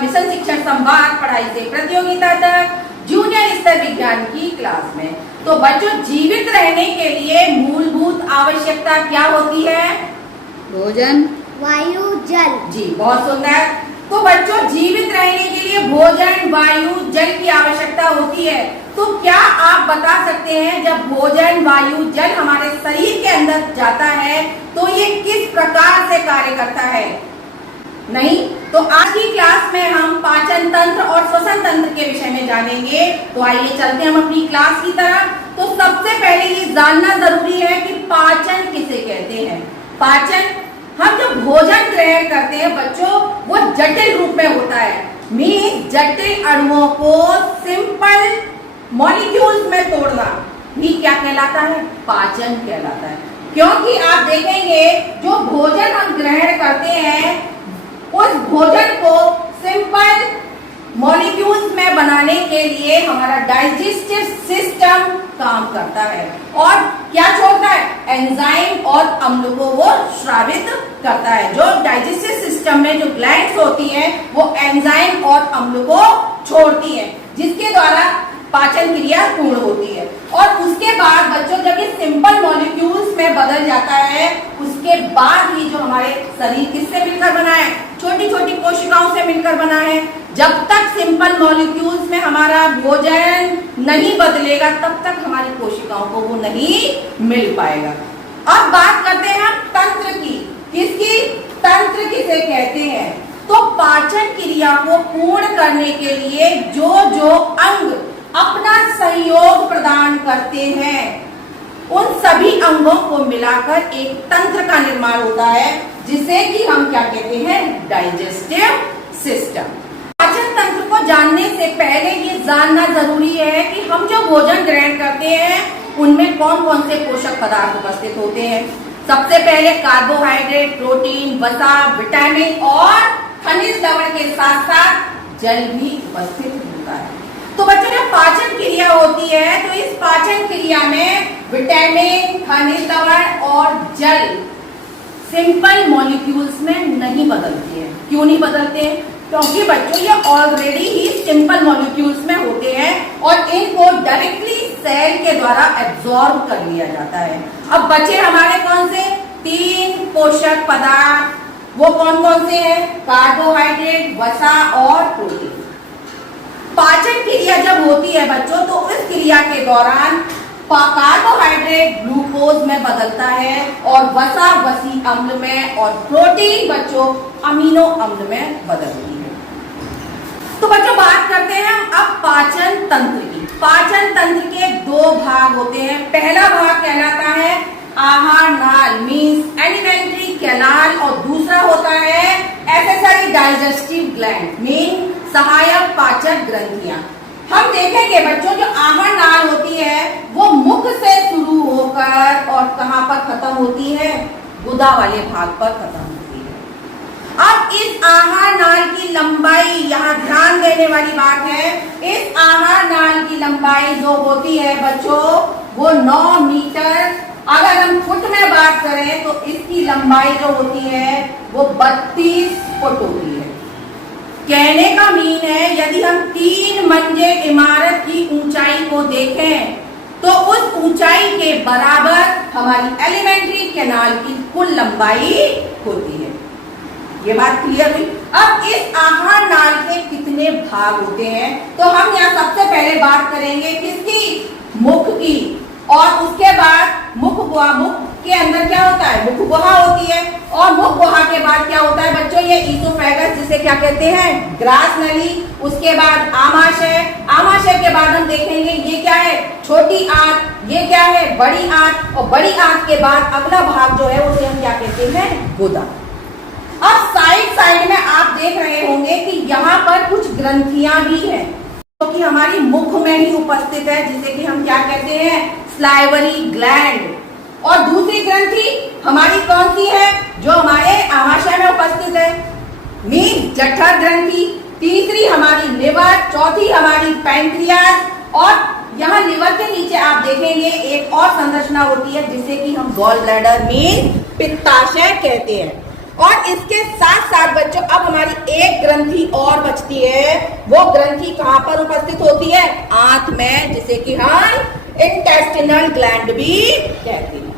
Mission शिक्षण संवाद पढ़ाई से प्रतियोगिता तक जूनियर स्तर विज्ञान की क्लास में। तो बच्चों, जीवित रहने के लिए मूलभूत आवश्यकता क्या होती है? भोजन, वायु, जल। जी, बहुत सुंदर। तो बच्चों, जीवित रहने के लिए भोजन, वायु, जल की आवश्यकता होती है। तो क्या आप बता सकते हैं, जब भोजन, वायु, जल हमारे शरीर के अंदर जाता है तो ये किस प्रकार से कार्य करता है? नहीं। तो आज की क्लास में हम पाचन तंत्र और श्वसन तंत्र के विषय में जानेंगे। तो आइए चलते हैं हम अपनी क्लास की तरफ। तो सबसे पहले ये जानना जरूरी है कि पाचन किसे कहते हैं। पाचन, हम जो भोजन ग्रहण करते हैं बच्चों, वो जटिल रूप में होता है। मीन्स जटिल अणुओं को सिंपल मॉलिक्यूल्स में तोड़ना भी क्या कहलाता है? पाचन कहलाता है। क्योंकि आप देखेंगे जो भोजन हम ग्रहण करते हैं उस भोजन को सिंपल मॉलिक्यूल्स में बनाने के लिए हमारा डाइजेस्टिव सिस्टम काम करता है और क्या छोड़ता है? एंजाइम और अम्ल को वो स्रावित करता है। जो डाइजेस्टिव सिस्टम में जो ग्लैंड्स होती हैं वो एंजाइम और अम्ल को छोड़ती हैं, जिसके द्वारा पाचन क्रिया पूर्ण होती है। और उसके बाद बच्चों, जब ये सिंपल मॉलिक्यूल्स में बदल जाता है, उसके बाद ही जो हमारे शरीर किससे मिलकर बना है? छोटी छोटी कोशिकाओं से मिलकर बना है। जब तक सिंपल मॉलिक्यूल्स में हमारा भोजन नहीं बदलेगा तब तक हमारी कोशिकाओं को वो नहीं मिल पाएगा। अब बात करते हैं हम तंत्र की। किसकी? तंत्र किसे कहते हैं? तो पाचन क्रिया को पूर्ण करने के लिए जो जो अंग अपना सहयोग प्रदान करते हैं उन सभी अंगों को मिलाकर एक तंत्र का निर्माण होता है, जिसे कि हम क्या कहते हैं? Digestive system. पाचन तंत्र को जानने से पहले ये जानना जरूरी है कि हम जो भोजन ग्रहण करते हैं उनमें कौन कौन से पोषक पदार्थ उपस्थित होते हैं। सबसे पहले कार्बोहाइड्रेट, प्रोटीन, वसा, विटामिन और खनिज लवण के साथ साथ जल भी उपस्थित होता है। तो बच्चों, जब पाचन क्रिया होती है तो इस पाचन क्रिया में विटामिन, खनिज लवण और जल सिंपल मॉलिक्यूल्स में नहीं बदलते हैं। क्यों नहीं बदलते हैं? क्योंकि बच्चों ये ऑलरेडी ही सिंपल मॉलिक्यूल्स में होते हैं और इनको डायरेक्टली सेल के द्वारा एब्जॉर्ब कर लिया जाता है। अब बचे हमारे कौन से? 3 पोषक पदार्थ। वो कौन कौन से हैं? कार्बोहाइड्रेट, वसा और प्रोटीन। पाचन क्रिया जब होती है बच्चों तो उस क्रिया के दौरान कार्बोहाइड्रेट ग्लूकोज में बदलता है और वसा वसी अम्ल में और प्रोटीन बच्चों अमीनो अम्ल में बदलती है। तो बच्चों, बात करते हैं हम अब पाचन तंत्र की। पाचन तंत्र के 2 भाग होते हैं। पहला भाग कहलाता है आहार नाल, मीन्स एलिमेंट्री कैनाल, और दूसरा होता है एक्सेसरी डाइजेस्टिव ग्लैंड, मीन सहायक पाचक ग्रंथियां। हम देखेंगे बच्चों, जो आहार नाल होती है वो मुख से शुरू होकर और कहां पर खत्म होती है? गुदा वाले भाग पर खत्म होती है। अब इस आहार नाल की लंबाई, यहाँ ध्यान देने वाली बात है, इस आहार नाल की लंबाई जो होती है बच्चों वो 9 मीटर। अगर हम फुट में बात करें तो इसकी लंबाई जो होती है वो 32 फुट होती है। कहने का मीन है, यदि हम 3 मंजिल इमारत की ऊंचाई को देखें तो उस ऊंचाई के बराबर हमारी एलिमेंट्री कैनाल की कुल लंबाई होती है। ये बात क्लियर हुई? अब इस आहार नाल के कितने भाग होते हैं? तो हम यहाँ सबसे पहले बात करेंगे किसकी? मुख की। और उसके बाद मुख के अंदर क्या होता है? मुख गुहा होती है। और मुख गुहा के बाद क्या होता है बच्चों? ये ईसोफेगस, जिसे क्या कहते हैं? ग्रास नली। उसके बाद आमाशय। आमाशय के बाद हम देखेंगे ये क्या है? छोटी आंत। ये क्या है? बड़ी आंत। और बड़ी आंत के बाद अगला भाग जो है उसे हम क्या कहते हैं? गुदा। अब साइड में आप देख रहे होंगे कि यहाँ पर कुछ ग्रंथियां भी हैं जो कि हमारी मुख में ही उपस्थित है, जिसे कि हम क्या कहते हैं? Salivary gland. और दूसरी ग्रंथि हमारी कौन सी है? जो हमारे आमाशय में उपस्थित है, मीन जठर ग्रंथि। तीसरी हमारी लिवर, चौथी हमारी पैंक्रियास, और यहाँ लिवर के नीचे आप देखेंगे एक और संरचना होती है जिसे कि हम गॉल ब्लैडर मीन पित्ताशय कहते हैं। और इसके साथ साथ बच्चों अब हमारी एक ग्रंथि और बचती है। वो ग्रंथि कहां पर उपस्थित होती है? आंत में, जिसे कि हम इंटेस्टिनल ग्लैंड भी कहते हैं।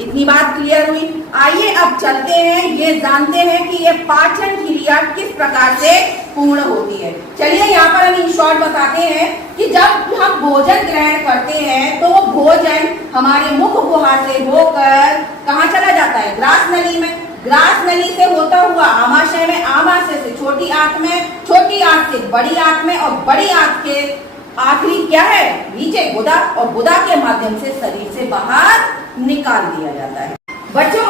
इतनी बात क्लियर हुई। आइए अब चलते हैं, ये जानते हैं कि ये पाचन क्रिया किस प्रकार से पूर्ण होती है। चलिए यहाँ पर हम इन शॉर्ट बताते हैं कि जब हम भोजन ग्रहण करते हैं तो वो भोजन हमारे मुख गुहा से होकर कहाँ चला जाता है? ग्रास नली में। ग्रास नली से होता हुआ आमाशय में, आमाशय से छोटी आंत में, छोटी आंत से बड़ी आंत में, और बड़ी आंत के आखिरी क्या है? नीचे गुदा, और गुदा के माध्यम से शरीर से बाहर निकाल दिया जाता है। बच्चों,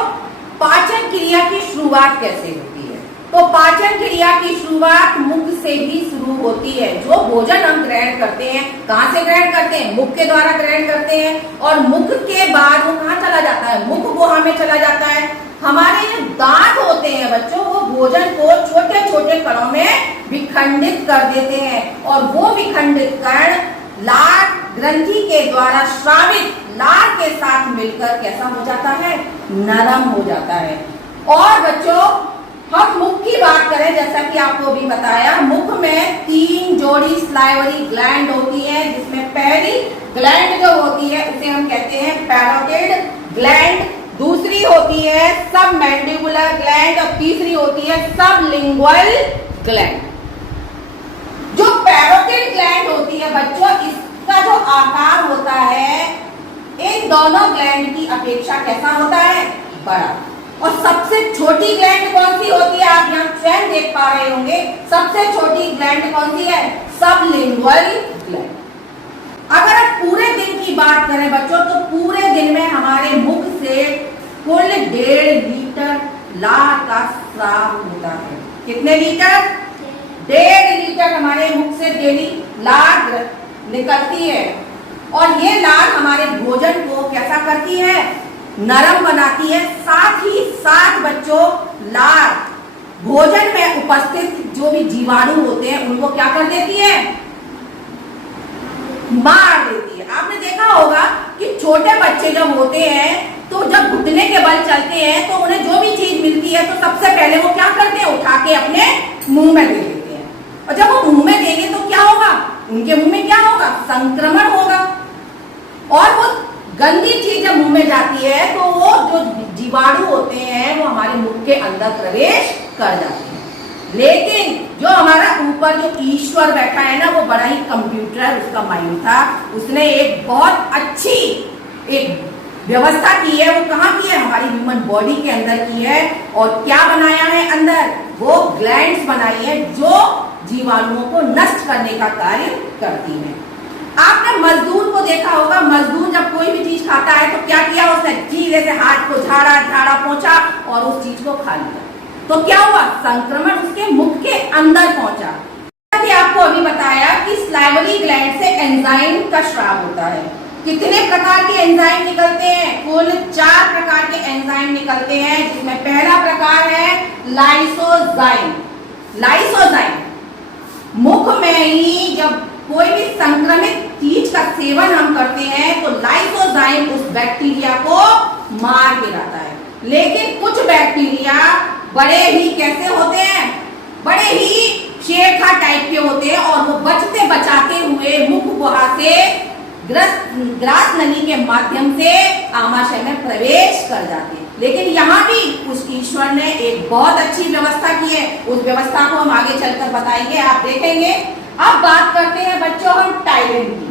पाचन क्रिया की शुरुआत कैसे होती है? तो पाचन क्रिया की शुरुआत मुख से भी शुरू होती है। जो भोजन हम ग्रहण करते हैं, कहाँ से ग्रहण करते हैं? मुख के द्वारा ग्रहण करते हैं, और मुख के बाद वो कहाँ चला जाता है? मुख गुहा में चला जाता है। हमारे जो दांत होते हैं बच्चों, वो भोजन को छोटे छोटे कणों में विखंडित कर देते हैं, और वो विखंडित कण लार ग्रंथि के द्वारा स्रावित लार के साथ मिलकर कैसा हो जाता है? नरम हो जाता है। और बच्चों, हम मुख की बात करें, जैसा कि आपको भी बताया, मुख में 3 जोड़ी स्लाइवरी ग्लैंड होती है, जिसमें पहली ग्लैंड जो होती है उसे हम कहते हैं पैरोटिड ग्लैंड, दूसरी होती है सब मैंडिबुलर ग्लैंड, और तीसरी होती है सबलिंगुअल ग्लैंड। जो पैरोटिड ग्लैंड होती है बच्चों, इसका जो आकार होता है इन दोनों ग्लैंड की अपेक्षा कैसा होता है? बड़ा। और सबसे छोटी ग्लैंड कौन सी होती है? आप यहाँ स्वयं देख पा रहे होंगे, सबसे छोटी ग्लैंड कौन सी है? Sublingual gland. अगर आप पूरे दिन की बात करें बच्चों, तो पूरे दिन में हमारे मुख से कुल 1.5 लीटर लार का स्राव होता है। कितने लीटर? 1.5 लीटर हमारे मुख से डेली लार निकलती है, और ये लार हमारे भोजन को कैसा करती है? नरम बनाती है। साथ ही साथ बच्चों, लार भोजन में उपस्थित जो भी जीवाणु होते हैं उनको क्या कर देती है? मार देती है। आपने देखा होगा कि छोटे बच्चे जब होते हैं तो जब घुटने के बल चलते हैं तो उन्हें जो भी चीज मिलती है तो सबसे पहले वो क्या करते हैं? उठा के अपने मुंह में दे देते हैं। और जब वो मुंह में देंगे तो क्या होगा? उनके मुंह में क्या होगा? संक्रमण होगा, और वो गंदी चीज जब मुंह में जाती है तो वो जो जीवाणु होते हैं वो हमारे मुंह के अंदर प्रवेश कर जाते हैं। लेकिन जो हमारा ऊपर जो ईश्वर बैठा है ना, वो बड़ा ही कंप्यूटर उसका माइंड था। उसने एक बहुत अच्छी एक व्यवस्था की है। वो कहाँ की है? हमारी ह्यूमन बॉडी के अंदर की है। और क्या बनाया है अंदर? वो ग्लैंड्स बनाई है जो जीवाणुओं को नष्ट करने का कार्य करती है। आपने मजदूर को देखा होगा, मजदूर जब कोई भी चीज खाता है तो क्या किया उसने? धीरे से हाथ को झाड़ा पोंछा और उस चीज को खा लिया। तो क्या हुआ? संक्रमण उसके मुख के अंदर पहुंचा। जैसा कि आपको अभी बताया कि स्लाइवरी ग्लैंड से एंजाइम का स्राव होता है। कितने प्रकार के एंजाइम निकलते हैं? कुल 4 प्रकार के एंजाइम निकलते हैं, जिसमें पहला प्रकार है लाइसोजाइम। लाइसोजाइम मुख में ही जब कोई भी संक्रमित चीज का सेवन हम करते हैं तो लाइसोजाइम उस बैक्टीरिया को मार गिराता है। लेकिन कुछ बैक्टीरिया बड़े ही कैसे होते हैं? बड़े ही शेरखा टाइप के होते हैं, और वो बचते बचाते हुए मुख गुहा से ग्रास नली के माध्यम से आमाशय में प्रवेश कर जाते हैं। लेकिन यहाँ भी उस ईश्वर ने एक बहुत अच्छी व्यवस्था की है। उस व्यवस्था को हम आगे चलकर बताएंगे, आप देखेंगे। अब बात करते हैं बच्चों हम टाइलिन की।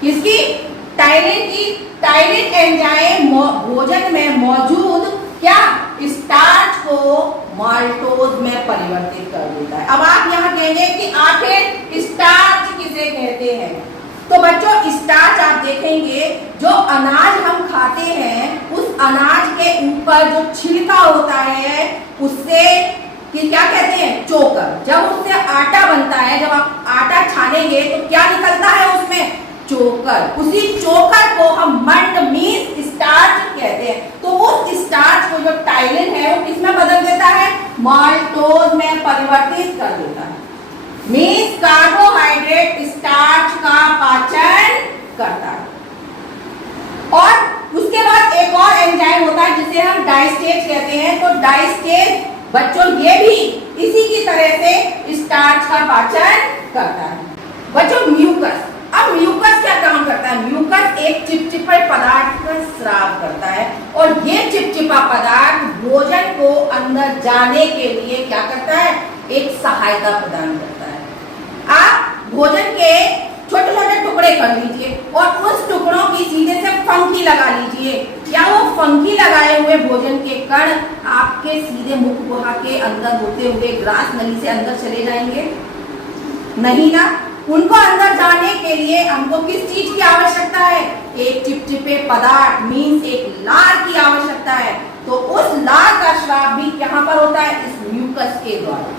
किसकी? टाइलिन की। टाइलिन एंजाइम भोजन में मौजूद क्या? स्टार्च को माल्टोज में परिवर्तित कर देता है। अब आप यहाँ कहेंगे कि आखिर स्टार्च किसे कहते हैं? तो बच्चों, स्टार्च आप देखेंगे जो अनाज हम खाते हैं, उस अनाज के ऊपर जो छिलका होता है उससे कि क्या कहते हैं? चोकर। जब उससे आटा बनता है, जब आप आटा छानेंगे तो क्या निकलता है उसमें? चोकर। उसी चोकर को हम मंड मीन्स स्टार्च कहते हैं। तो उस स्टार्च को जो टाइलिन है वो किसमें बदल देता है? माल्टोज में परिवर्तित कर देता है। मीन्स कार्बोहाइड्रेट स्टार्च का पाचन करता है। और उसके बाद एक और एंजाइम होता है जिसे जिसे हम डाइस्टेज कहते हैं। तो डाइस्टेज बच्चों ये भी इसी की तरह से स्टार्च का पाचन करता है। बच्चों म्यूकस, अब म्यूकस क्या काम करता है? म्यूकस एक चिपचिपे पदार्थ का स्राव करता है और ये चिपचिपा पदार्थ भोजन को अंदर जाने के लिए क्या करता है? एक सहायता प्रदान करता है। आप भोजन के छोटे छोटे टुकड़े कर लीजिए और उस टुकड़ों की सीधे से फंकी लगा लीजिए। क्या वो फंकी लगाए हुए भोजन के कण आपके सीधे मुख गुहा के अंदर होते हुए ग्रास नली से अंदर चले जाएंगे? नहीं ना। उनको अंदर जाने के लिए हमको किस चीज की आवश्यकता है? एक चिपचिपे पदार्थ मीन्स एक लार की आवश्यकता है। तो उस लार का स्राव भी कहां पर होता है? इस म्यूकस के द्वारा।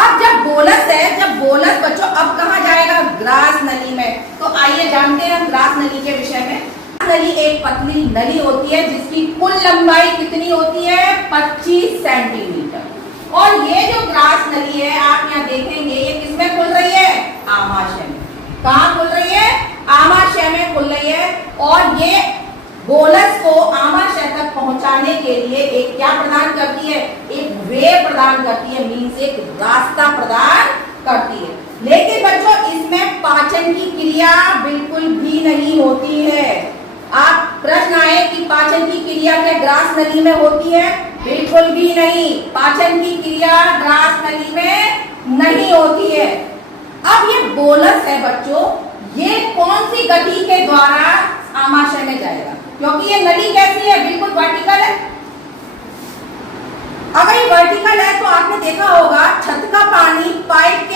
अब जब बोलस है, जब बोलस बच्चों अब कहां जाएगा? ग्रास नली में। तो आइए जानते हैं ग्रास नली के विषय में। नली एक पतली नली होती है जिसकी कुल लंबाई कितनी होती है? 25 सेंटीमीटर। और ये जो ग्रास नली है आप यहाँ देखेंगे ये किसमें खुल रही है? आमाशय में। कहाँ खुल रही है? आमाशय में खुल रही है। और ये बोलस को आमाशय तक पहुंचाने के लिए एक क्या प्रदान करती है? एक वे प्रदान करती है, मीन्स एक रास्ता प्रदान करती है। लेकिन बच्चों इसमें पाचन की क्रिया बिल्कुल भी नहीं होती है। आप प्रश्न आए कि पाचन की क्रिया क्या ग्रास नली में होती है? बिल्कुल भी नहीं। पाचन की क्रिया ग्रास नली में नहीं होती है। अब ये बोलस है बच्चों, ये कौन सी गति के द्वारा आमाशय में जाएगा? क्योंकि ये नली कैसी है? बिल्कुल वर्टिकल है। अगर ये वर्टिकल है तो आपने देखा होगा छत का पानी पाइप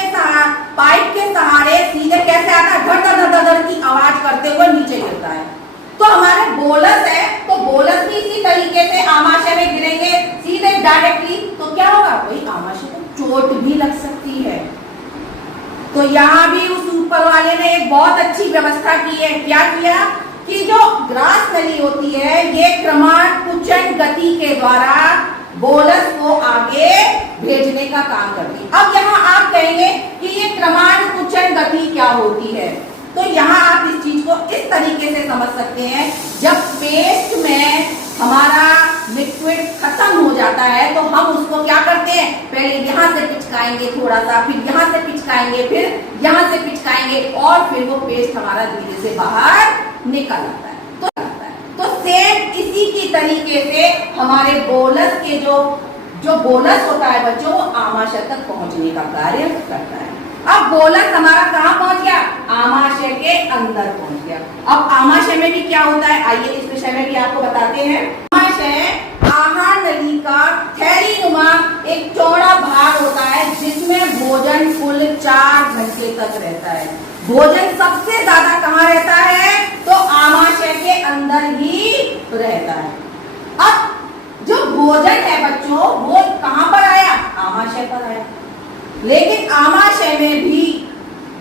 के सहारे सीधे कैसे आता है? धड़ धड़ धड़ धड़ की आवाज करते हुए नीचे गिरता है। तो हमारे बोलस है तो बोलस भी इसी तरीके से आमाशय में गिरेंगे सीधे डायरेक्टली। तो क्या होगा? कोई आमाशय को चोट भी लग सकती है। तो यहाँ भी उस ऊपर वाले ने एक बहुत अच्छी व्यवस्था की है। क्या किया कि जो ग्रास नली होती है ये क्रमानुकुचन गति के द्वारा बोलस को आगे भेजने का काम करती है। अब यहाँ आप कहेंगे कि ये क्रमानुकुचन गति क्या होती है? तो यहाँ आप इस चीज को इस तरीके से समझ सकते हैं, जब पेस्ट में हमारा लिक्विड खत्म हो जाता है तो हम उसको क्या करते हैं? पहले यहाँ से पिचकाएंगे थोड़ा सा, फिर यहाँ से पिचकाएंगे, फिर यहाँ से पिचकाएंगे और फिर वो पेस्ट हमारा धीरे से बाहर निकल आता है। तो सेम इसी की तरीके से हमारे बोलस के जो बोलस होता है बच्चों वो आमाशय तक पहुंचने का कार्य करता है। अब बोलस हमारा कहाँ पहुंच गया? आमाशय के अंदर पहुंच गया। अब आमाशय में भी क्या होता है आइए इस विषय में भी आपको बताते हैं। आमाशय आहार नली का थैलीनुमा एक चौड़ा भाग होता है जिसमें भोजन कुल 4 घंटे तक रहता है। भोजन सबसे ज्यादा कहाँ रहता है? तो आमाशय के अंदर ही रहता है। अब जो भोजन है बच्चों वो कहाँ पर आया? आमाशय पर आया। लेकिन आमाशय में भी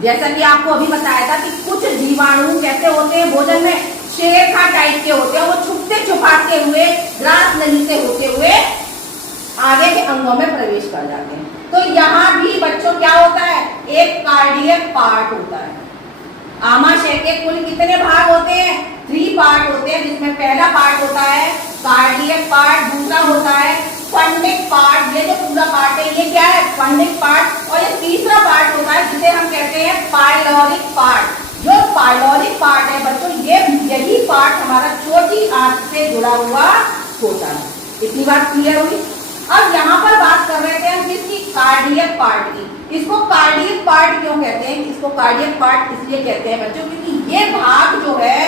जैसा कि आपको अभी बताया था कि कुछ जीवाणु कैसे होते हैं भोजन में? शेरखा टाइप के होते हैं। वो छुपते छुपाते हुए ग्रास नली से होते हुए आगे के अंगों में प्रवेश कर जाते हैं। तो यहाँ भी बच्चों क्या होता है? एक कार्डियक पार्ट होता है। आमाशय के कुल कितने भाग होते हैं? 3 पार्ट होते हैं, जिसमें पहला पार्ट होता है कार्डियक पार्ट, दूसरा होता है फंडिक पार्ट। ये जो पूरा पार्ट है ये क्या है? Fundic part. और ये तीसरा पार्ट होता है जिसे हम कहते हैं पाइलोरिक पार्ट। जो पाइलोरिक पार्ट है बच्चों यही पार्ट हमारा छोटी आंत से जुड़ा हुआ होता है। इतनी बात क्लियर हुई? अब यहाँ पर बात कर रहे थे हम किसकी? कार्डियक पार्ट की। इसको कार्डियक पार्ट क्यों कहते हैं? इसको कार्डियक पार्ट इसलिए कहते हैं बच्चों क्योंकि ये भाग जो है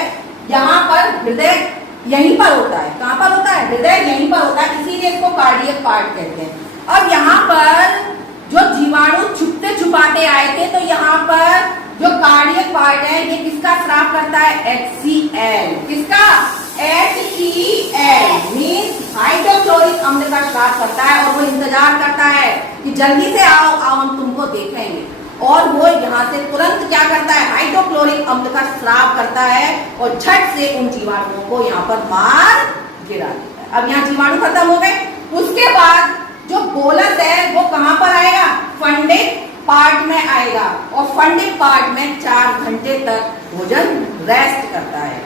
यहाँ पर हृदय यहीं पर होता है। कहाँ पर होता है? हृदय यहीं पर होता है, इसीलिए इसको कार्डियक पार्ट कहते हैं। अब यहाँ पर जो जीवाणु छुपते छुपाते आए थे तो यहाँ पर जो कार्डियक पार्ट है ये किसका स्राव करता है? HCl। किसका? HCl मीन्स हाइड्रोक्लोरिक अम्ल का स्राव करता है और वो इंतजार करता है कि जल्दी से आओ हम तुमको देखेंगे। और वो यहाँ से तुरंत क्या करता है? हाइड्रोक्लोरिक अम्ल का स्राव करता है और झट से उन जीवाणुओं को यहाँ पर मार गिरा देता है। अब यहाँ जीवाणु खत्म हो गए। उसके बाद जो बोलस है वो कहाँ पर आएगा? फंडिक पार्ट में आएगा और फंडिक पार्ट में 4 घंटे तक भोजन रेस्ट करता है।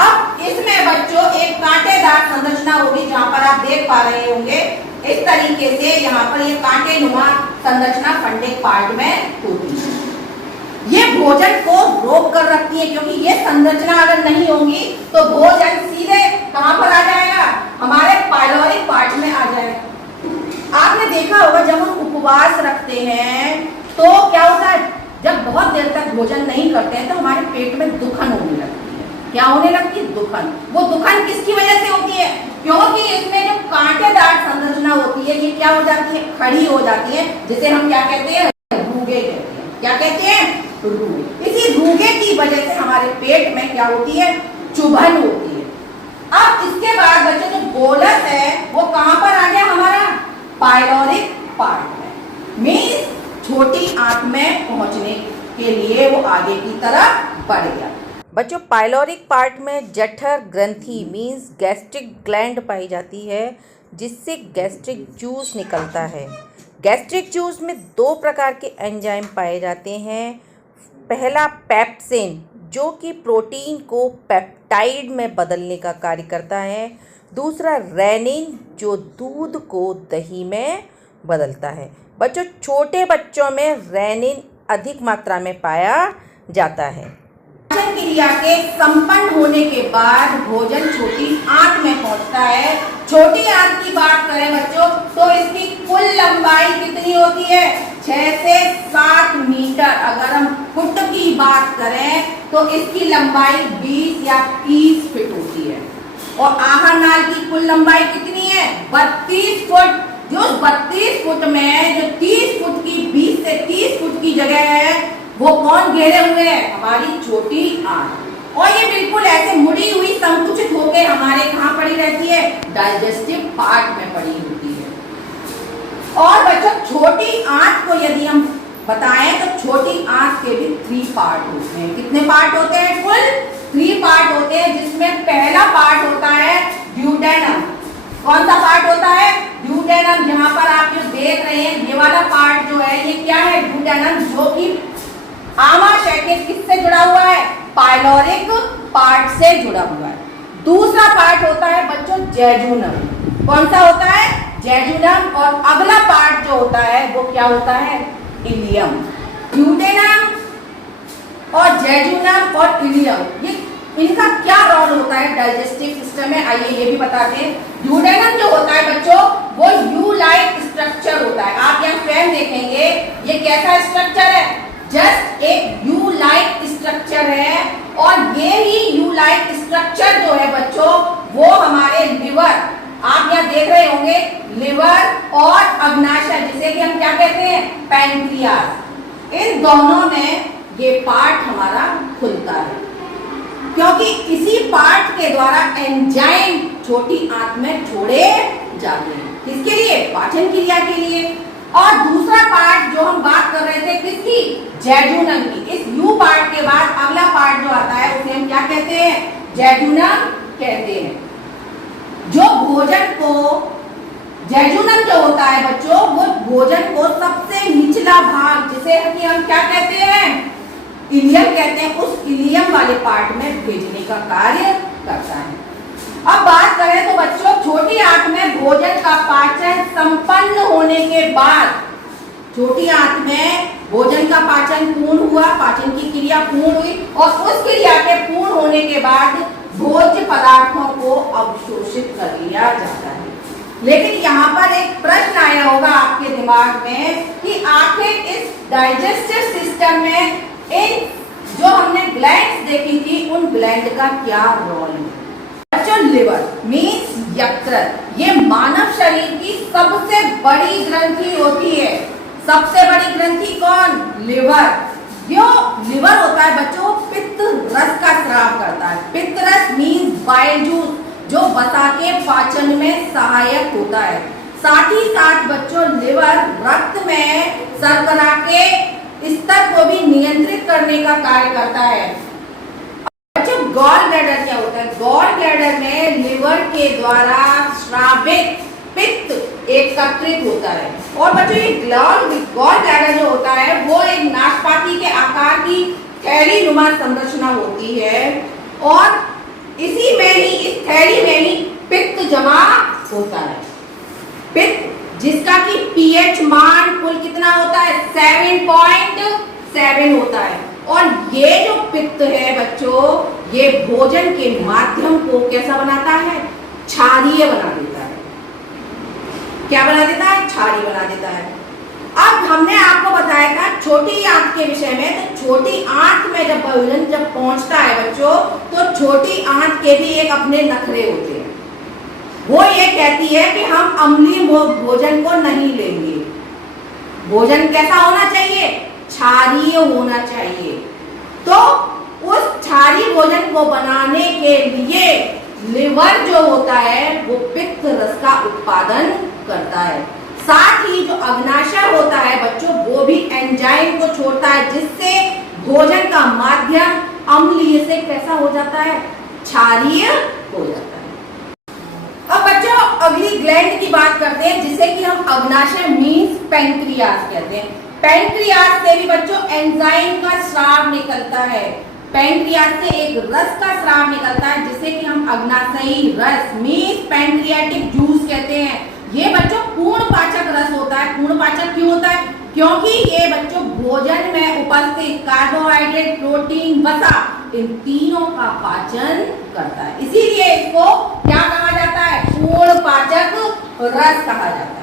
अब अब इसमें बच्चों एक कांटेदार संरचना होगी, जहां पर आप देख पा रहे होंगे इस तरीके से यहाँ पर ये कांटेनुमा संरचना फंडिक पार्ट में होती है। ये भोजन को रोक कर रखती है, क्योंकि ये संरचना अगर नहीं होगी तो भोजन सीधे कहां पर आ जाएगा, हमारे पाइलोरिक पार्ट में आ जाएगा। आपने देखा होगा जब हम उपवास रखते हैं तो क्या होता है, जब बहुत देर तक भोजन नहीं करते हैं तो हमारे पेट में दुखन होने लगती है। क्या होने लगती है? दुखन। वो दुखन किसकी वजह से होती है? क्योंकि इसमें जो कांटेदार संरचना होती है ये क्या हो जाती है, खड़ी हो जाती है, जिसे हम क्या कहते हैं, रूगे कहते हैं। क्या कहते हैं? रूगे। इसी रूगे की वजह से हमारे पेट में क्या होती है, चुभन होती है। अब इसके बाद बच्चों जो बोलस है वो कहां पर आ गया, हमारा पाइलोरिक पार्ट में, मींस छोटी आंत में पहुंचने के लिए वो आगे की तरफ बढ़ गया। बच्चों पाइलोरिक पार्ट में जठर ग्रंथि मींस गैस्ट्रिक ग्लैंड पाई जाती है, जिससे गैस्ट्रिक जूस निकलता है। गैस्ट्रिक जूस में 2 प्रकार के एंजाइम पाए जाते हैं। पहला पेप्सिन, जो कि प्रोटीन को पेप्टाइड में बदलने का कार्य करता है। दूसरा रेनिन, जो दूध को दही में बदलता है। बच्चों छोटे बच्चों में रेनिन अधिक मात्रा में पाया जाता है। पाचन क्रिया के संपन्न होने के बाद भोजन छोटी आंत में पहुंचता है। छोटी आंत की बात करें बच्चों तो इसकी कुल लंबाई कितनी होती है, 6 से 7 मीटर। अगर हम फुट की बात करें तो इसकी लंबाई 20 या 30 फीट होती है। और आहार नाल की कुल लंबाई कितनी है, 32 फुट। जो 32 फुट में जो 30 फुट की 20 से 30 फुट की जगह है वो कौन घेरे हुए है, हमारी छोटी आंत। और ये बिल्कुल ऐसे मुड़ी हुई संकुचित होकर हमारे कहाँ पड़ी रहती है, डाइजेस्टिव पार्ट में पड़ी होती है। और बच्चों छोटी आंत को यदि हम बताएं तो छोटी आंत के भी 3 पार्ट होते हैं। कितने पार्ट होते हैं? कुल 3 पार्ट होते हैं, जिसमें पहला पार्ट होता है ड्यूडेनम। कौन सा पार्ट होता है? ड्यूडेनम। यहाँ पर आप जो देख रहे हैं ये वाला पार्ट जो है ये क्या है, ड्यूडेनम, जो कि आमाशय के किससे जुड़ा हुआ है, पाइलोरिक पार्ट से जुड़ा हुआ है। दूसरा पार्ट होता है बच्चों जेजुनम। कौन सा होता है? जेजुनम। और अगला पार्ट जो होता है वो क्या होता है, इलियम। ड्यूडेनम और जेजुनम और इलियम, ये इनका क्या रोल होता है डाइजेस्टिव सिस्टम में, आइए ये भी बता दें। ड्यूडेनम जो होता है बच्चों वो यू लाइक स्ट्रक्चर होता है। आप यहाँ स्वयं देखेंगे ये कैसा स्ट्रक्चर है, जस्ट एक यू लाइक स्ट्रक्चर है। और ये ही यू लाइक स्ट्रक्चर जो है बच्चों वो हमारे लिवर, आप यहाँ देख रहे होंगे लिवर और अग्नाशय, जिसे कि हम क्या कहते हैं, पैंक्रियास, इन दोनों में ये पार्ट हमारा खुलता है, क्योंकि इसी पार्ट के द्वारा एंजाइम छोटी आंत में छोड़े जाते हैं। किसके लिए? पाचन क्रिया के लिए। और दूसरा पार्ट जो हम बात कर रहे थे किसकी, जेजुनम की। इस यू पार्ट के बाद अगला पार्ट जो आता है उसे हम क्या कहते हैं, जेजुनम कहते हैं। जो भोजन को, जेजुनम जो होता है बच्चों वो भोजन को सबसे निचला भाग, जिसे हम क्या कहते हैं, इलियम कहते हैं, उस इलियम वाले पार्ट में भेजने का कार्य करता है। अब बात करें तो बच्चों छोटी आंत में भोजन का पाचन संपन्न होने के बाद, छोटी आंत में भोजन का पाचन पूर्ण हुआ, पाचन की क्रिया पूर्ण हुई और उस क्रिया के पूर्ण होने के बाद भोज्य पदार्थों को अवशोषित कर लिया जाता है। लेकिन यहाँ पर एक प्रश्न आया होगा आपके दिमाग में कि आखिर इस डाइजेस्टिव सिस्टम में इन जो हमने ग्लैंड्स देखी थी उन ग्लैंड का क्या रोल है। बच्चों लिवर मीन्स यकृत, ये मानव शरीर की सबसे बड़ी ग्रंथि होती है। सबसे बड़ी ग्रंथि कौन? लिवर। जो लिवर होता है बच्चों पित्त रस का स्राव करता है। पित्त रस मीन्स बाइल जूस, जो वसा के पाचन में सहायक होता है। साथ ही साथ बच्चों लिवर रक्त में शर्करा के स्तर को भी नियंत्रित करने का कार्य करता है। बच्चों गॉल ब्लैडर क्या होता है? गॉल ब्लैडर में लिवर के द्वारा स्रावित पित्त एकत्रित होता है। और बच्चों ये गॉल ब्लैडर जो होता है वो एक नाशपाती के आकार की थैली नुमा संरचना होती है। और इसी में ही, इस थैली में ही पित्त जमा होता है। पित्त जिसका कि पीएच मान कुल कितना होता है, 7.7 होता है। और ये जो पित्त है बच्चों, ये भोजन के माध्यम को कैसा बनाता है, क्षारीय बना देता है। क्या बना देता है, क्षारीय बना देता है। अब हमने आपको बताया था छोटी आंत के विषय में, तो छोटी आंत में जब भोजन जब पहुंचता है बच्चों, तो छोटी आंत के भी एक अपने नखरे होते हैं। वो ये कहती है कि हम अम्लीय भोजन को नहीं लेंगे। भोजन कैसा होना चाहिए, क्षारीय होना चाहिए। तो उस क्षारीय भोजन को बनाने के लिए लिवर जो होता है वो पित्त रस का उत्पादन करता है। साथ ही जो अग्नाशय होता है बच्चों, वो भी एंजाइम को छोड़ता है, जिससे भोजन का माध्यम अम्लीय से कैसा हो जाता है, क्षारीय हो जाता है। अब बच्चों अगली ग्लैंड की बात करते हैं, जिसे कि हम अग्नाशय मींस पैंक्रियास कहते हैं। पैंक्रियास से भी बच्चों एंजाइम का स्राव निकलता है। पैंक्रियास से एक रस का स्राव निकलता है, जिसे कि हम अग्नाशयी रस मींस पैंक्रियाटिक जूस कहते हैं। ये बच्चों पूर्ण पाचक रस होता है। पूर्ण पाचक क्यों होता है, क्योंकि ये बच्चों भोजन में उपस्थित कार्बोहाइड्रेट, प्रोटीन, वसा, इन तीनों का पाचन करता है। इसीलिए इसको क्या कहा जाता है, पूर्ण पाचक रस कहा जाता है।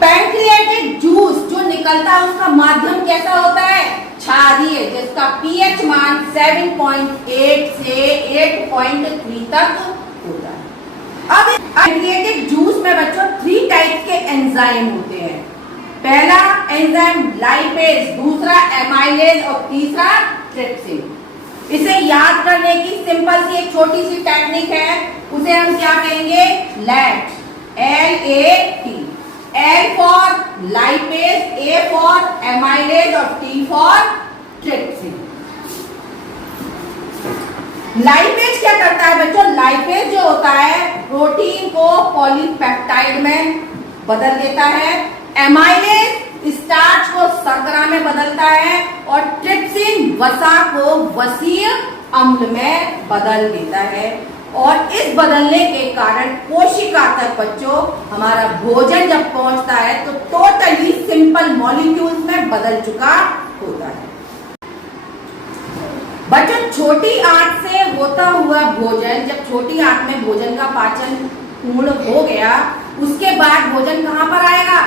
पैंक्रियाटिक जूस जो निकलता है उसका माध्यम कैसा होता है, क्षारीय, जिसका पीएच मान 7.8 से 8.3 तक होता है। अब पैंक्रियाटिक जूस में बच्चों 3 टाइप के एंजाइम होते हैं। पहला एंजाइम लाइपेज, दूसरा एमाइलेज और तीसरा ट्रिप्सिन। इसे याद करने की सिंपल सी एक छोटी सी टेक्निक है, उसे हम क्या कहेंगे, LAT, LAT। L for lipase, A for amylase और T फॉर ट्रिप्सिन। लाइपेज क्या करता है बच्चों, लाइपेज जो होता है प्रोटीन को पॉलीपेप्टाइड में बदल देता है। एमाइलेज स्टार्च को शर्करा में बदलता है और ट्रिप्सिन वसा को वसीय अम्ल में बदल देता है। और इस बदलने के कारण कोशिका तक बच्चों हमारा भोजन जब पहुंचता है तो टोटली सिंपल मॉलिक्यूल्स में बदल चुका होता है। बच्चों छोटी आंत से होता हुआ भोजन, जब छोटी आंत में भोजन का पाचन पूर्ण हो गया, उसके बाद भोजन कहाँ पर आएगा,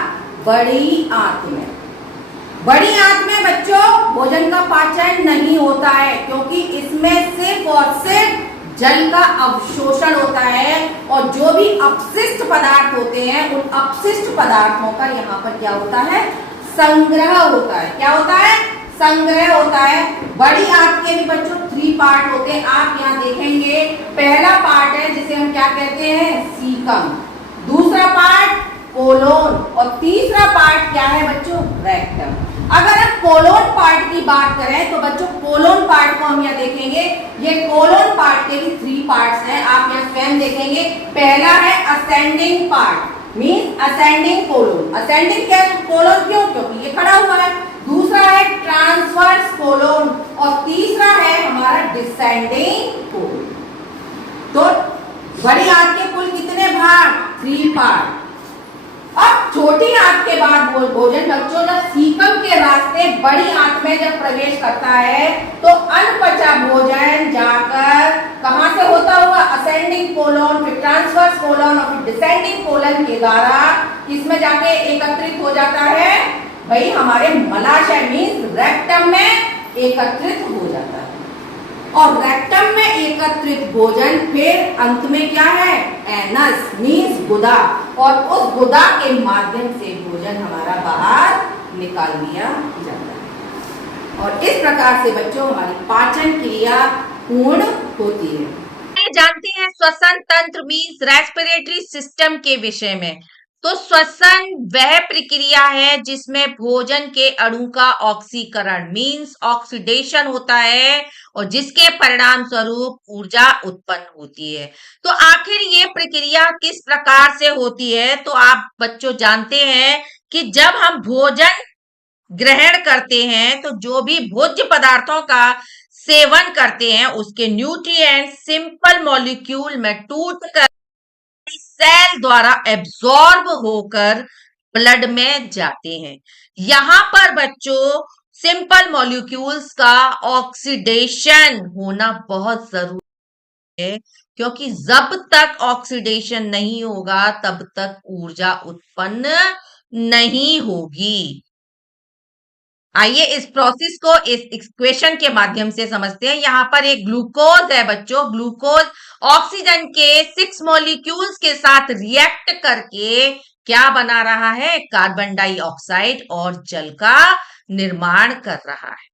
बड़ी आंत में। बड़ी आंत में बच्चों भोजन का पाचन नहीं होता है, क्योंकि इसमें सिर्फ और सिर्फ जल का अवशोषण होता है और जो भी अपशिष्ट पदार्थ होते हैं उन अपशिष्ट पदार्थों का यहाँ पर क्या होता है, संग्रह होता है। क्या होता है, संग्रह होता है। बड़ी आंत के भी बच्चों 3 पार्ट होते हैं, आप यहाँ देखेंगे। पहला पार्ट है जिसे हम क्या कहते हैं, सीकम, दूसरा पार्ट कोलोन और तीसरा पार्ट क्या है बच्चों, रेक्टम। अगर हम कोलोन पार्ट की बात करें तो बच्चों कोलोन पार्ट को हम यहाँ देखेंगे, ये कोलोन पार्ट के भी 3 पार्ट्स हैं, आप यहाँ स्वयं देखेंगे। पहला है ascending part means ascending colon. Ascending क्या कोलोन क्यों, क्योंकि ये खड़ा हुआ है। दूसरा है ट्रांसवर्स कोलोन और तीसरा है हमारा डिसेंडिंग कोलोन। तो बड़ी आंत के कुल कितने भाग, 3 पार्ट। अब छोटी आंत के बाद भोजन बच्चों जब सीकम के रास्ते बड़ी आंत में जब प्रवेश करता है तो अनपचा भोजन जाकर कहां से होता हुआ, असेंडिंग कोलोन, फिर ट्रांसवर्स कोलोन और फिर डिसेंडिंग कोलोन के द्वारा किसमें जाके एकत्रित हो जाता है भाई, हमारे मलाशय मींस रेक्टम में एकत्रित हो जाता है। और रेक्टम में एकत्रित भोजन फिर अंत में क्या है, एनस मींस गुदा, और उस गुदा के माध्यम से भोजन हमारा बाहर निकाल दिया जाता है। और इस प्रकार से बच्चों हमारी पाचन क्रिया पूर्ण होती है। जानते हैं श्वसन तंत्र मींस रेस्पिरेटरी सिस्टम के विषय में। तो श्वसन वह प्रक्रिया है जिसमें भोजन के अणु का ऑक्सीकरण मींस ऑक्सीडेशन होता है और जिसके परिणाम स्वरूप ऊर्जा उत्पन्न होती है। तो आखिर ये प्रक्रिया किस प्रकार से होती है, तो आप बच्चों जानते हैं कि जब हम भोजन ग्रहण करते हैं तो जो भी भोज्य पदार्थों का सेवन करते हैं उसके न्यूट्रिएंट सिंपल मॉलिक्यूल में टूट कर सेल द्वारा एब्जॉर्ब होकर ब्लड में जाते हैं। यहां पर बच्चों सिंपल मॉलिक्यूल्स का ऑक्सीडेशन होना बहुत जरूरी है, क्योंकि जब तक ऑक्सीडेशन नहीं होगा तब तक ऊर्जा उत्पन्न नहीं होगी। आइए इस प्रोसेस को इस इक्वेशन के माध्यम से समझते हैं। यहां पर एक ग्लूकोज है बच्चों। ग्लूकोज ऑक्सीजन के 6 मॉलिक्यूल्स के साथ रिएक्ट करके क्या बना रहा है? कार्बन डाइऑक्साइड और जल का निर्माण कर रहा है,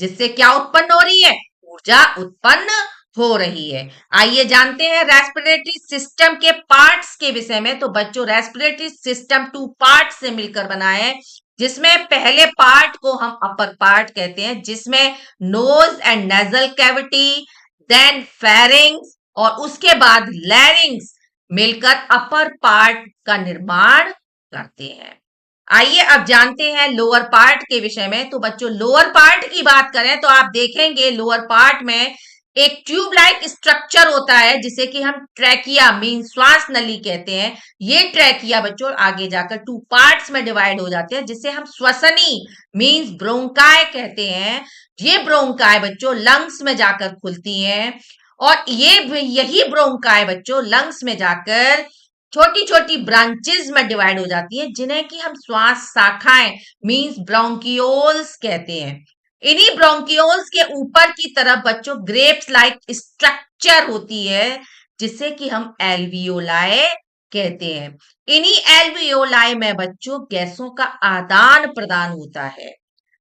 जिससे क्या उत्पन्न हो रही है? ऊर्जा उत्पन्न हो रही है। आइए जानते हैं रेस्पिरेटरी सिस्टम के पार्ट्स के विषय में। तो बच्चों रेस्पिरेटरी सिस्टम 2 पार्ट से मिलकर बना है, जिसमें पहले पार्ट को हम अपर पार्ट कहते हैं, जिसमें nose and nasal cavity, then pharynx और उसके बाद लैरिंग्स मिलकर अपर पार्ट का निर्माण करते हैं। आइए अब जानते हैं लोअर पार्ट के विषय में। तो बच्चों लोअर पार्ट की बात करें तो आप देखेंगे लोअर पार्ट में एक ट्यूब लाइक स्ट्रक्चर होता है, जिसे कि हम ट्रैकिया मीन श्वास नली कहते हैं। ये ट्रैकिया बच्चों आगे जाकर 2 पार्ट्स में डिवाइड हो जाते हैं, जिसे हम श्वसनी मीन्स ब्रोंकाई कहते हैं। ये ब्रोंकाई बच्चों लंग्स में जाकर खुलती हैं, और यही ब्रोंकाई बच्चों लंग्स में जाकर छोटी छोटी ब्रांचेस में डिवाइड हो जाती हैं, जिन्हें कि हम श्वास शाखाएं मींस ब्रोंकियोल्स कहते हैं। इन्हीं ब्रोंकियोल्स के ऊपर की तरफ बच्चों ग्रेप्स लाइक स्ट्रक्चर होती है, जिसे कि हम एल्वियोलाई कहते हैं। इन्हीं एल्वियोलाई में बच्चों गैसों का आदान प्रदान होता है।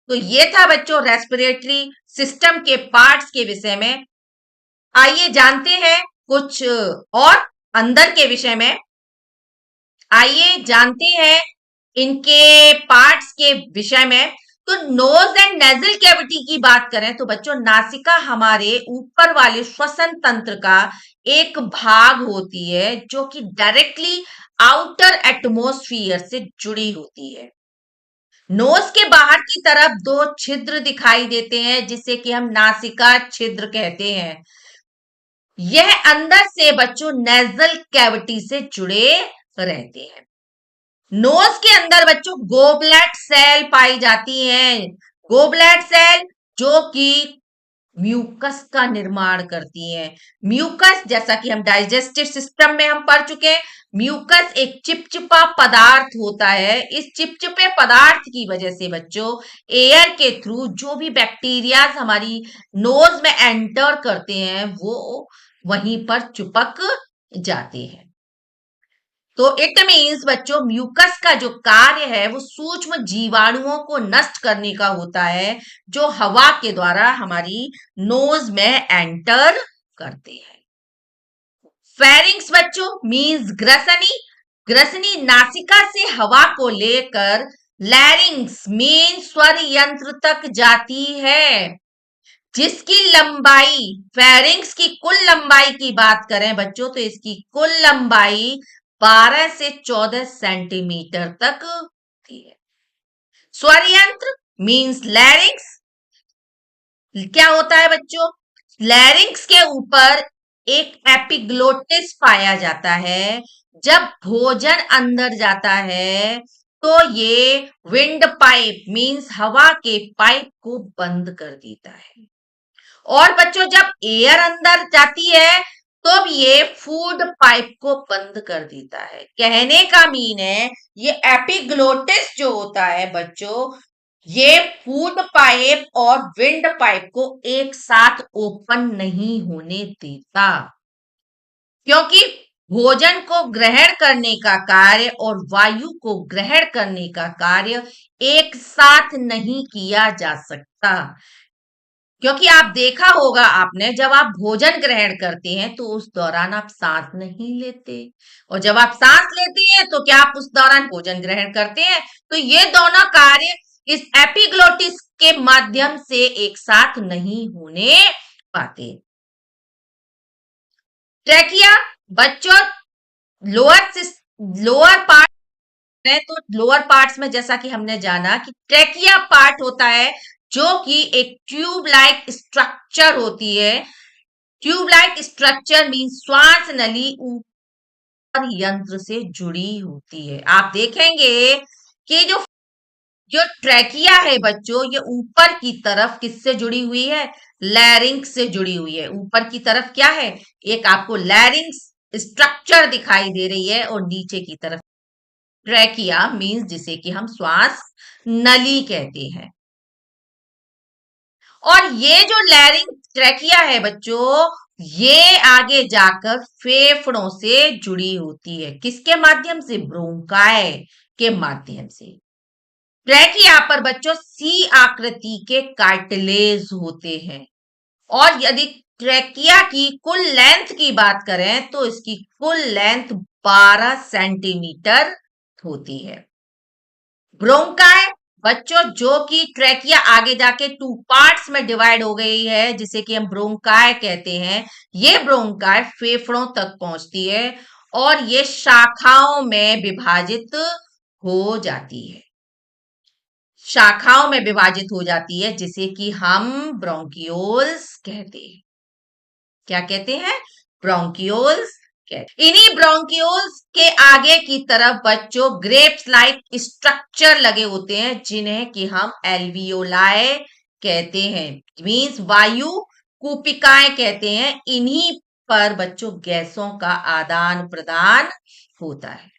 तो ये था बच्चों रेस्पिरेटरी सिस्टम के पार्ट्स के विषय में। आइए जानते हैं कुछ और अंदर के विषय में। आइए जानते हैं इनके पार्ट्स के विषय में। तो नोज एंड नेजल कैविटी की बात करें तो बच्चों नासिका हमारे ऊपर वाले श्वसन तंत्र का एक भाग होती है, जो कि डायरेक्टली आउटर एटमॉस्फेयर से जुड़ी होती है। नोज के बाहर की तरफ 2 छिद्र दिखाई देते हैं, जिसे कि हम नासिका छिद्र कहते हैं। यह अंदर से बच्चों नेजल कैविटी से जुड़े रहते हैं। नोज के अंदर बच्चों गोबलेट सेल पाई जाती हैं। गोबलेट सेल जो कि म्यूकस का निर्माण करती हैं। म्यूकस जैसा कि हम डाइजेस्टिव सिस्टम में हम पढ़ चुके हैं, म्यूकस एक चिपचिपा पदार्थ होता है। इस चिपचिपे पदार्थ की वजह से बच्चों एयर के थ्रू जो भी बैक्टीरिया हमारी नोज में एंटर करते हैं वो वहीं पर चिपक जाते हैं। तो इट मीन्स बच्चों म्यूकस का जो कार्य है वो सूक्ष्म जीवाणुओं को नष्ट करने का होता है, जो हवा के द्वारा हमारी नोज में एंटर करते हैं। फेरिंग्स बच्चों मीन्स ग्रसनी। ग्रसनी नासिका से हवा को लेकर लैरिंग्स मीन्स स्वर यंत्र तक जाती है, जिसकी लंबाई फेरिंग्स की कुल लंबाई की बात करें बच्चों तो इसकी कुल लंबाई 12 से 14 सेंटीमीटर तक होती है। स्वर यंत्र मीन्स लैरिंग्स क्या होता है बच्चों? लैरिंग्स के ऊपर एक एपिग्लोटिस पाया जाता है। जब भोजन अंदर जाता है तो ये विंड पाइप मीन्स हवा के पाइप को बंद कर देता है, और बच्चों जब एयर अंदर जाती है तो ये फूड पाइप को बंद कर देता है। कहने का मीन है ये एपिग्लोटिस जो होता है बच्चों, ये फूड पाइप और विंड पाइप को एक साथ ओपन नहीं होने देता, क्योंकि भोजन को ग्रहण करने का कार्य और वायु को ग्रहण करने का कार्य एक साथ नहीं किया जा सकता। क्योंकि आप देखा होगा आपने, जब आप भोजन ग्रहण करते हैं तो उस दौरान आप सांस नहीं लेते, और जब आप सांस लेते हैं तो क्या आप उस दौरान भोजन ग्रहण करते हैं? तो ये दोनों कार्य इस एपिग्लोटिस के माध्यम से एक साथ नहीं होने पाते। ट्रैकिया बच्चों लोअर पार्ट है, तो लोअर पार्ट्स में जैसा कि हमने जाना कि ट्रैकिया पार्ट होता है जो कि एक ट्यूब लाइक स्ट्रक्चर होती है। ट्यूब लाइक स्ट्रक्चर मीन श्वास नली ऊपर यंत्र से जुड़ी होती है। आप देखेंगे कि जो ट्रैकिया है बच्चों, ये ऊपर की तरफ किससे जुड़ी हुई है? लैरिंक्स से जुड़ी हुई है। ऊपर की तरफ क्या है? एक आपको लैरिंक्स स्ट्रक्चर दिखाई दे रही है और नीचे की तरफ ट्रैकिया मीन्स जिसे कि हम श्वास नली कहते हैं। और ये जो लैरिंक्स ट्रैकिया है बच्चों, ये आगे जाकर फेफड़ों से जुड़ी होती है। किसके माध्यम से? ब्रोंकाई के माध्यम से। ट्रैकिया पर बच्चों सी आकृति के कार्टिलेज होते हैं। और यदि ट्रैकिया की कुल लेंथ की बात करें तो इसकी कुल लेंथ 12 सेंटीमीटर होती है। ब्रोंकाई बच्चों जो कि ट्रैकिया आगे जाके 2 पार्ट्स में डिवाइड हो गई है, जिसे कि हम ब्रोंकाई कहते हैं। ये ब्रोंकाई फेफड़ों तक पहुंचती है और ये शाखाओं में विभाजित हो जाती है। शाखाओं में विभाजित हो जाती है, जिसे कि हम ब्रोंकियोल्स कहते हैं। क्या कहते हैं? ब्रोंकियोल्स कहते। इन्हीं ब्रोंकियोल्स के आगे की तरफ बच्चों ग्रेप्स लाइक स्ट्रक्चर लगे होते हैं, जिन्हें कि हम एल्वियोलाई कहते हैं, मीन्स वायु कूपिकाएं कहते हैं। इन्हीं पर बच्चों गैसों का आदान प्रदान होता है।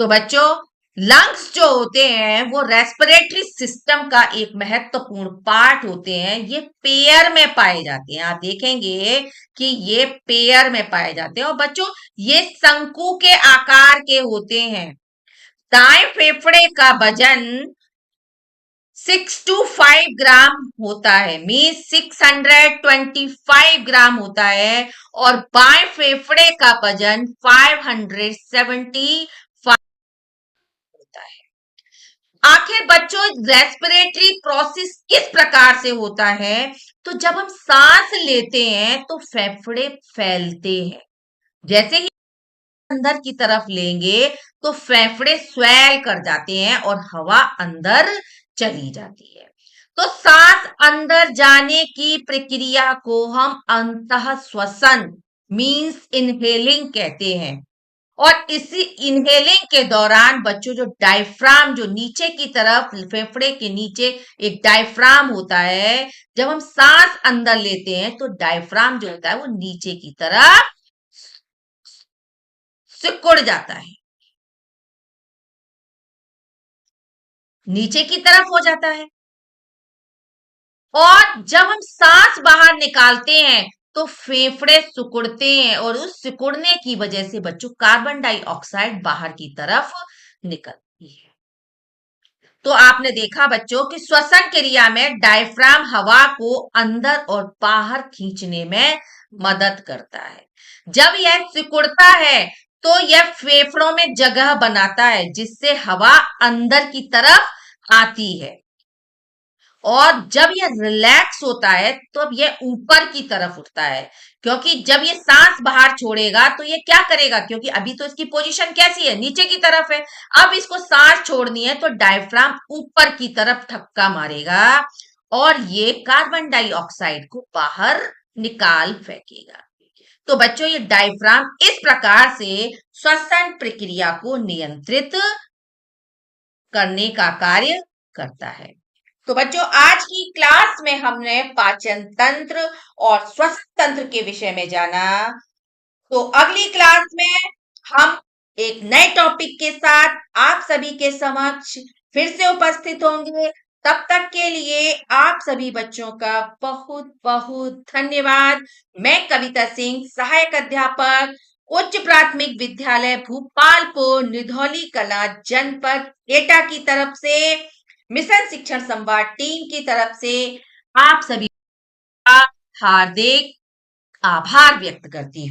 तो बच्चों लंग्स जो होते हैं वो रेस्पिरेटरी सिस्टम का एक महत्वपूर्ण पार्ट होते हैं। ये पेयर में पाए जाते हैं। आप देखेंगे कि ये पेयर में पाए जाते हैं। और बच्चों ये शंकु के आकार के होते हैं। दाएं फेफड़े का वजन 6 to 5 ग्राम होता है, मीन 625 ग्राम होता है। और बाएं फेफड़े का वजन 575 होता है। आखिर बच्चों रेस्पिरेटरी प्रोसेस किस प्रकार से होता है? तो जब हम सांस लेते हैं तो फेफड़े फैलते हैं। जैसे ही अंदर की तरफ लेंगे तो फेफड़े स्वेल कर जाते हैं और हवा अंदर चली जाती है। तो सांस अंदर जाने की प्रक्रिया को हम अंतः श्वसन मीन्स इनहेलिंग कहते हैं। और इसी इनहेलिंग के दौरान बच्चों जो डायफ्राम जो नीचे की तरफ फेफड़े के नीचे एक डायफ्राम होता है, जब हम सांस अंदर लेते हैं तो डायफ्राम जो होता है वो नीचे की तरफ सिकुड़ जाता है, नीचे की तरफ हो जाता है। और जब हम सांस बाहर निकालते हैं तो फेफड़े सिकुड़ते हैं और उस सिकुड़ने की वजह से बच्चों कार्बन डाइऑक्साइड बाहर की तरफ निकलती है। तो आपने देखा बच्चों कि श्वसन क्रिया में डायफ्राम हवा को अंदर और बाहर खींचने में मदद करता है। जब यह सिकुड़ता है तो यह फेफड़ों में जगह बनाता है, जिससे हवा अंदर की तरफ आती है। और जब यह रिलैक्स होता है तो अब यह ऊपर की तरफ उठता है, क्योंकि जब ये सांस बाहर छोड़ेगा तो ये क्या करेगा? क्योंकि अभी तो इसकी पोजीशन कैसी है? नीचे की तरफ है। अब इसको सांस छोड़नी है तो डायफ्राम ऊपर की तरफ धक्का मारेगा और ये कार्बन डाइऑक्साइड को बाहर निकाल फेंकेगा। तो बच्चों ये डायफ्राम इस प्रकार से श्वसन प्रक्रिया को नियंत्रित करने का कार्य करता है। तो बच्चों आज की क्लास में हमने पाचन तंत्र और श्वसन तंत्र के विषय में जाना। तो अगली क्लास में हम एक नए टॉपिक के साथ आप सभी के समक्ष फिर से उपस्थित होंगे। तब तक के लिए आप सभी बच्चों का बहुत बहुत धन्यवाद। मैं कविता सिंह, सहायक अध्यापक, उच्च प्राथमिक विद्यालय भूपालपुर, निधौली कला, जनपद एटा की तरफ से, मिशन शिक्षण संवाद टीम की तरफ से आप सभी का हार्दिक आभार व्यक्त करती हूँ।